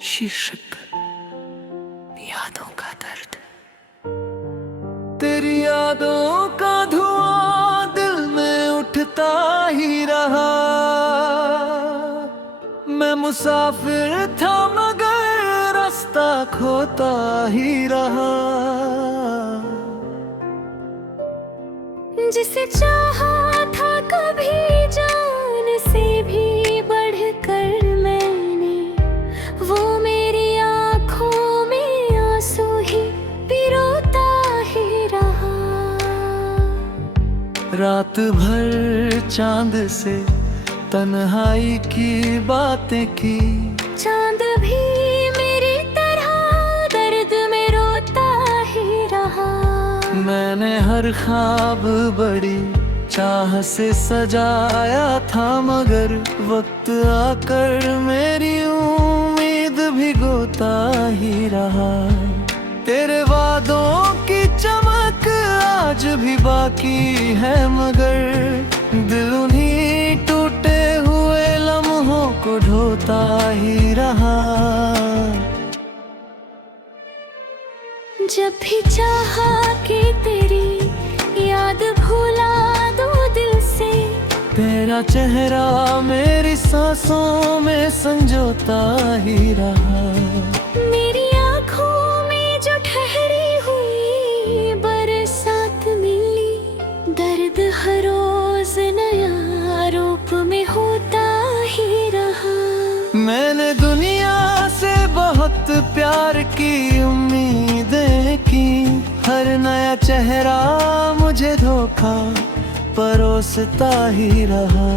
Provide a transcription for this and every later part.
शीर्षक यादों का दर्द। तेरी यादों का धुआं दिल में उठता ही रहा। मैं मुसाफिर था मगर रास्ता खोता ही रहा। जिसे चाहा था कभी जान से भी बढ़कर मैंने, वो मेरी आँखों में आंसू ही पिरोता ही रहा। रात भर चांद से तन्हाई की बातें की। चांद भी मेरी तरह दर्द में रोता ही रहा। मैंने हर ख्वाब बड़ी चाह से सजाया था, मगर वक्त आकर मेरी उम्मीद भिगोता ही रहा। तेरे वादों की चमक आज भी बाकी है, मगर दिल उन्हीं टूटे हुए लम्हों को ढोता ही रहा। जब भी चाहा कि तेरी याद भुला दो दिल से, तेरा चेहरा मेरी सांसों में संजोता ही रहा। मेरी आँखों में जो ठहरी हुई बरसात मिली, दर्द हर रोज नया रूप में होता ही रहा। मैंने दुनिया से बहुत प्यार की उम्मीदें की, हर नया चेहरा मुझे धोखा परोसता ही रहा।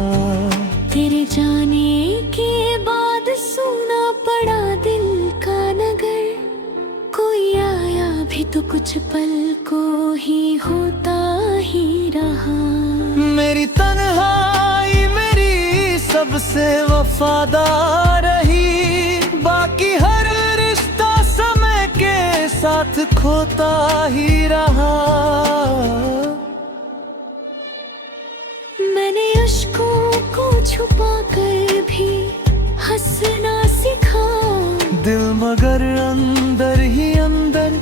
तेरे जाने के बाद सुना पड़ा दिल का नगर, कोई आया भी तो कुछ पल को ही होता ही रहा। मेरी तन्हाई मेरी सबसे वफादार रही, बाकी हर रिश्ता समय के साथ खोता ही रहा। मैंने अश्कों को छुपा कर भी हंसना सीखा, दिल मगर अंदर ही अंदर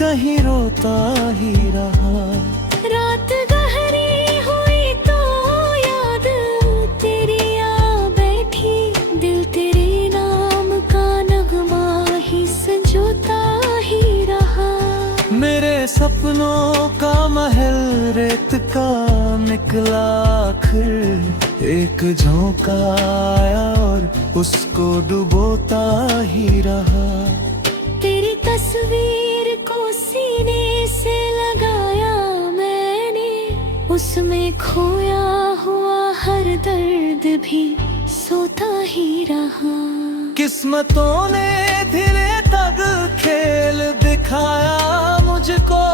कहीं रोता ही रहा। रात गहरी हुई तो याद तेरी आ बैठी, दिल तेरे नाम का नगमा ही संजोता ही रहा। मेरे सपनों का महल रेत का निकला आखिर, एक झोंका आया और उसको डुबोता ही रहा। तेरी तस्वीर को सीने से लगाया मैंने, उसमें खोया हुआ हर दर्द भी सोता ही रहा। किस्मतों ने धीरे तक खेल दिखाया मुझको,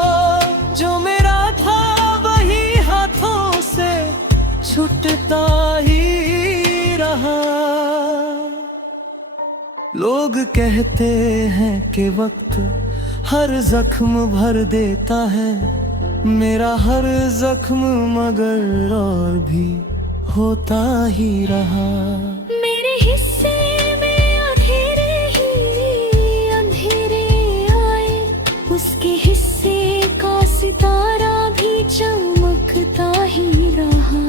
जो मेरा था वही हाथों से छूटता ही रहा। लोग कहते हैं कि वक्त हर जख्म भर देता है, मेरा हर जख्म मगर और भी होता ही रहा। मेरे हिस्से में अंधेरे ही अंधेरे आए, उसके हिस्से का सितारा भी चमकता ही रहा।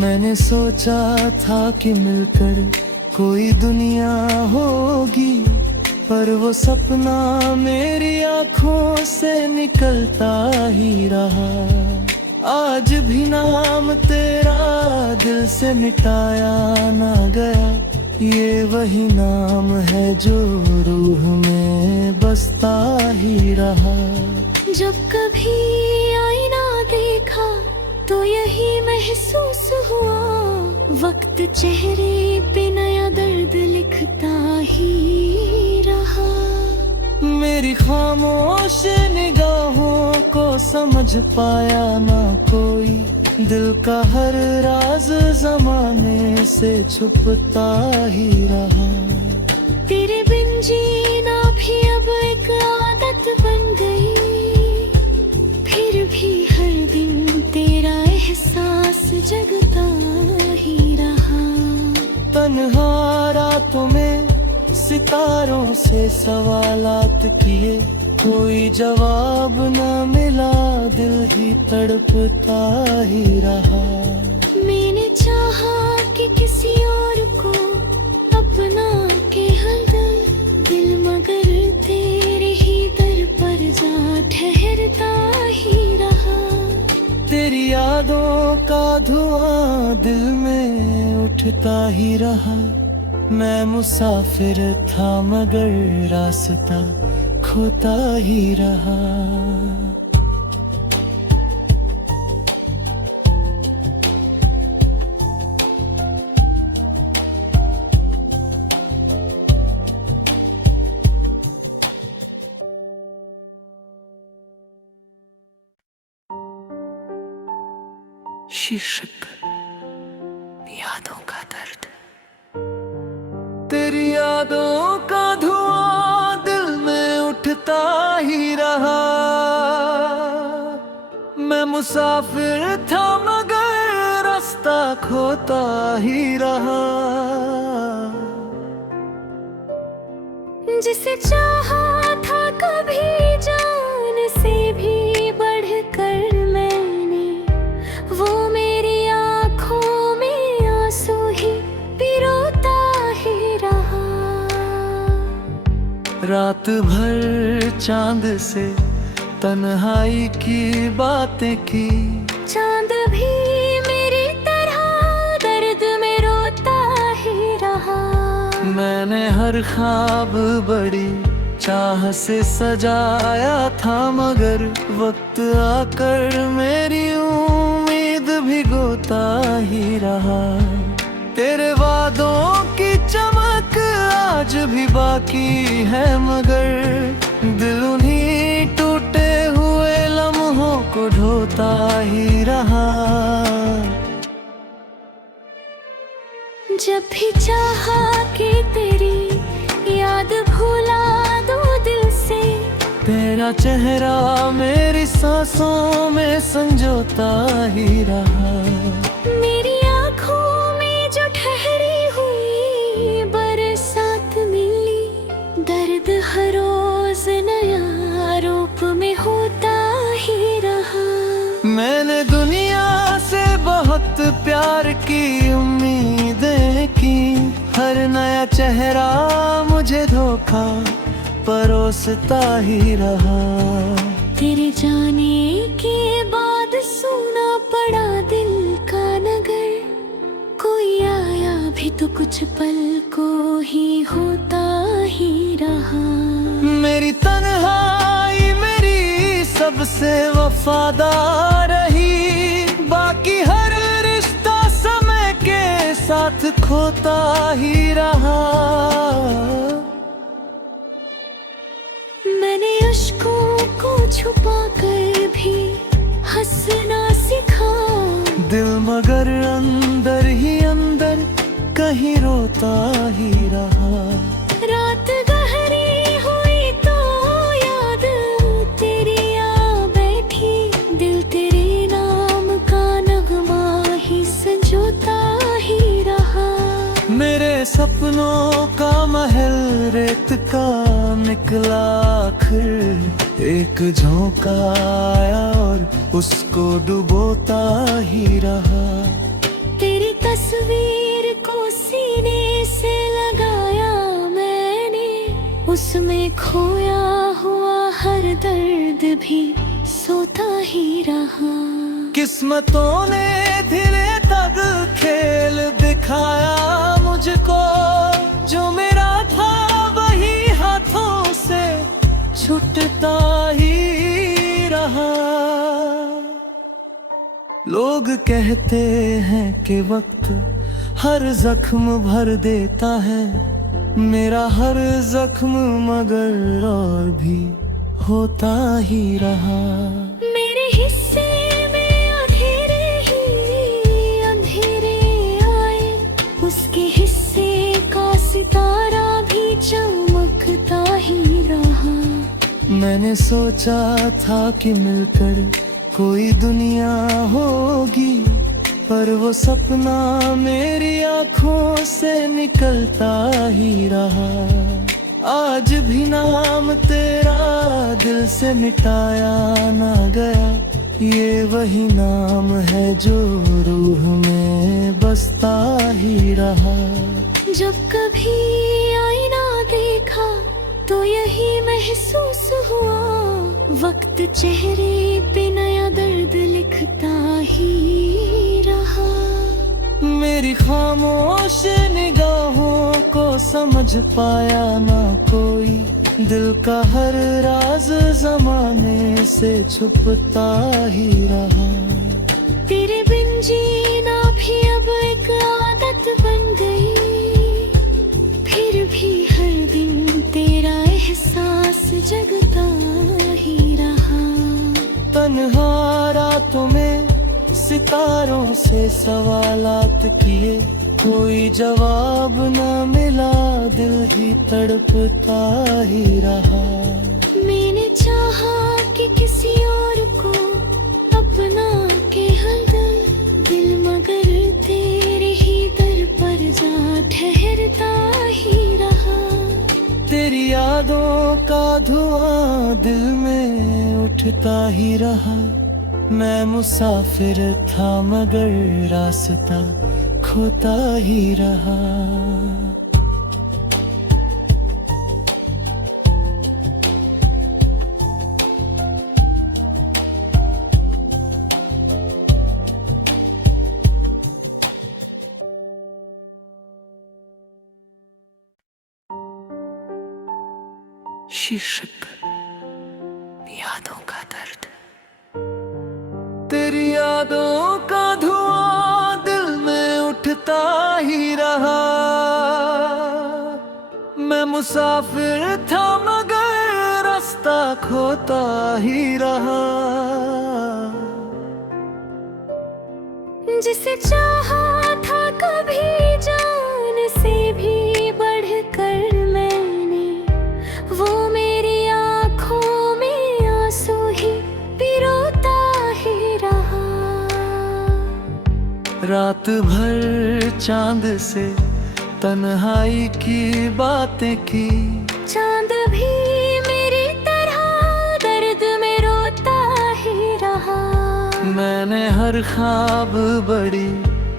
मैंने सोचा था कि मिलकर कोई दुनिया होगी, पर वो सपना मेरी आँखों से निकलता ही रहा। आज भी नाम तेरा दिल से मिटाया ना गया, ये वही नाम है जो रूह में बसता ही रहा। जब कभी आईना देखा तो यही महसूस हुआ, वक्त चेहरे पे नया दर्द लिखता ही रहा। मेरी खामोश निगाहों को समझ पाया ना कोई, दिल का हर राज जमाने से छुपता ही रहा। तेरे बिन जीना भी अब एक आदत बन गई, फिर भी हर दिन तेरा एहसास जगता ही रहा। तन्हा रातों में सितारों से सवालात किए, कोई जवाब न मिला, दिल ही तड़पता ही रहा। मैंने चाहा कि किसी और को अपना के हरदम, दिल मगर तेरे ही दर पर जा ठहरता ही रहा। तेरी यादों का धुआं दिल में उठता ही रहा। मैं मुसाफिर था मगर रास्ता खोता ही रहा। शीर्षक यादों का दर्द। तेरी यादों का धुआं दिल में उठता ही रहा। मैं मुसाफिर था मगर रास्ता खोता ही रहा। जिसे चाहा था कभी जान से भी बढ़कर मैंने, वो मेरी आँखों में आंसू ही पिरोता ही रहा। रात भर चांद से तन्हाई की बातें की, चांद भी मेरी तरह दर्द में रोता ही रहा। मैंने हर ख्वाब बड़ी चाह से सजाया था मगर वक्त आकर मेरी उम्मीद भिगोता ही रहा। तेरे वादों की चमक आज भी बाकी है मगर दिल उन्हीं टूटे हुए लम्हों को ढोता ही रहा। जब भी चाहा कि तेरी याद भुला दो दिल से, तेरा चेहरा मेरी सांसों में संजोता ही रहा। मेरी आँखों में जो ठहरी हुई बरसात मिली, दर्द हर रोज नया रूप में होता ही रहा। मैंने दुनिया से बहुत प्यार की उम्मीदें की, हर नया चेहरा मुझे धोखा परोसता ही रहा। तेरे जाने के बाद सुना पड़ा दिल का नगर, कोई आया भी तो कुछ पल को ही होता ही रहा। मेरी तन्हाई मेरी सबसे वफादार रही, बाकी हर रिश्ता समय के साथ खोता ही रहा। मैंने अश्कों को छुपा कर भी हंसना सीखा, दिल मगर अंदर ही अंदर कहीं रोता ही रहा। रात गहरी हुई तो याद तेरी आ बैठी, दिल तेरे नाम का नगमा ही संजोता ही रहा। मेरे सपनों का महल रेत का निकला आखिर, एक झोंका आया और उसको डुबोता ही रहा। तेरी तस्वीर को सीने से लगाया मैंने, उसमें खोया हुआ हर दर्द भी सोता ही रहा। किस्मतों ने धीरे तक खेल दिखाया मुझको, जो मेरा था वही हाथों से छूटता ही रहा। लोग कहते हैं कि वक्त हर जख्म भर देता है, मेरा हर जख्म मगर और भी होता ही रहा। मेरे हिस्से में अंधेरे ही अंधेरे आए, उसके हिस्से का सितारा भी चमकता ही रहा। मैंने सोचा था कि मिलकर कोई दुनिया होगी, पर वो सपना मेरी आँखों से निकलता ही रहा। आज भी नाम तेरा दिल से मिटाया ना गया। ये वही नाम है जो रूह में बसता ही रहा। जब कभी आईना देखा तो यही महसूस हुआ, वक्त चेहरे पे नया दर्द लिखता ही रहा। मेरी खामोश निगाहों को समझ पाया ना कोई, दिल का हर राज जमाने से छुपता ही रहा। तेरे बिन जीना भी अब एक आदत बन गई, फिर भी हर दिन तेरा एहसास जगता ही रहा। तन्हा रातों में सितारों से सवालात किए, कोई जवाब न मिला, दिल ही तड़पता ही रहा। मैंने चाहा कि किसी और को अपना के हरदम, दिल मगर तेरे ही दर पर जा ठहरता ही रहा। तेरी यादों का धुआं दिल में उठता ही रहा। मैं मुसाफिर था मगर रास्ता खोता ही रहा। शीर्षक यादों का दर्द। तेरी यादों का धुआं दिल में उठता ही रहा। मैं मुसाफिर था मगर रास्ता खोता ही रहा। जिसे चाहा था कभी जान से भी बढ़कर मैंने, वो मेरी आँखों में आंसू ही पिरोता ही रहा। रात भर चांद से तन्हाई की बातें की, चांद भी मेरी तरह दर्द में रोता ही रहा। मैंने हर ख्वाब बड़ी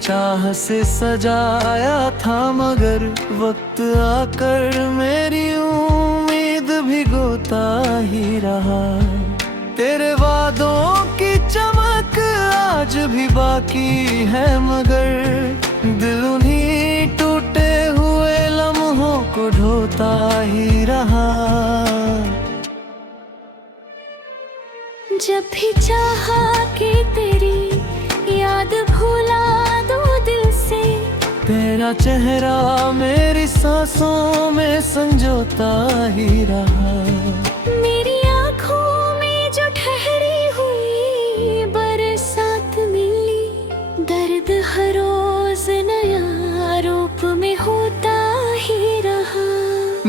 चाह से सजाया था मगर वक्त आकर मेरी उम्मीद भिगोता ही रहा। तेरे वादों की चमक आज भी बाकी है मगर दिल उन्हीं टूटे हुए लम्हों को ढोता ही रहा। जब भी चाहा कि तेरी याद भुला दो दिल से, तेरा चेहरा मेरी सांसों में संजोता ही रहा। मेरी आँखों में जो ठहरी हुई बरसात मिली, दर्द हर रोज नया रूप में होता ही रहा।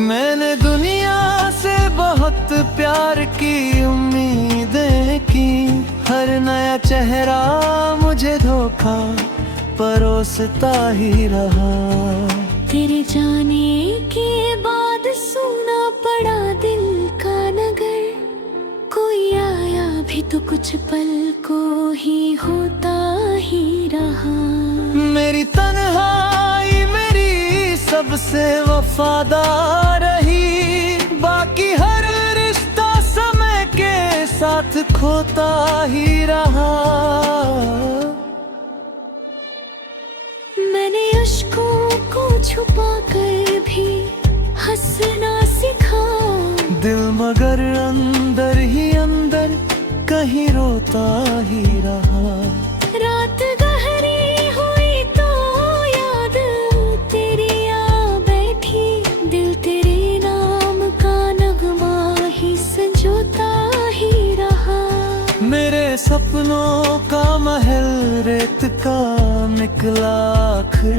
मैंने दुनिया से बहुत प्यार की उम्मीदें की, हर नया चेहरा मुझे धोखा परोसता ही रहा। तेरे जाने के बाद सुना पड़ा दिल का नगर, कोई आया भी तो कुछ पल को ही होता ही रहा। मेरी तन्हाई मेरी सबसे वफादार रही, बाकी हर रिश्ता समय के साथ खोता ही रहा। मैंने अश्कों को छुपा कर भी हंसना सीखा, दिल मगर अंदर ही अंदर कहीं रोता ही रहा। रात गहरी हुई तो याद तेरी आ बैठी, दिल तेरे नाम का नगमा ही संजोता ही रहा। मेरे सपनों का महल रेत का निकला आखिर,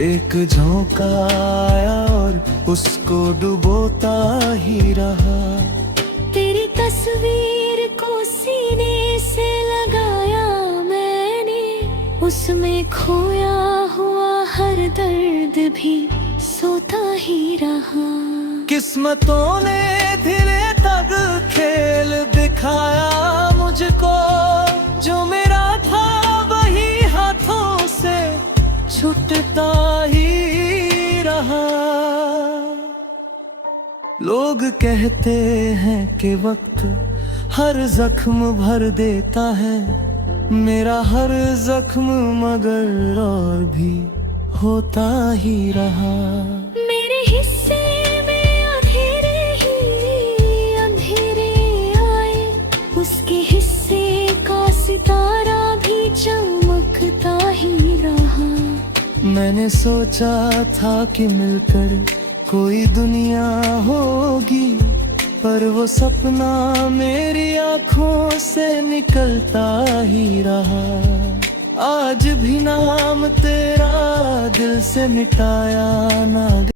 एक झोंका आया और उसको डुबोता ही रहा। तेरी तस्वीर को सीने से लगाया मैंने, उसमें खोया हुआ हर दर्द भी सोता ही रहा। किस्मतों ने धीरे तक खेल दिखाया मुझको, जो मेरा था वही हाथों से छूटता ही रहा। लोग कहते हैं कि वक्त हर जख्म भर देता है, मेरा हर जख्म मगर और भी होता ही रहा। मेरे हिस्से में अंधेरे ही अंधेरे आए, उसके हिस्से का सितारा भी चमकता ही रहा। मैंने सोचा था कि मिलकर कोई दुनिया होगी, पर वो सपना मेरी आंखों से निकलता ही रहा। आज भी नाम तेरा दिल से मिटाया ना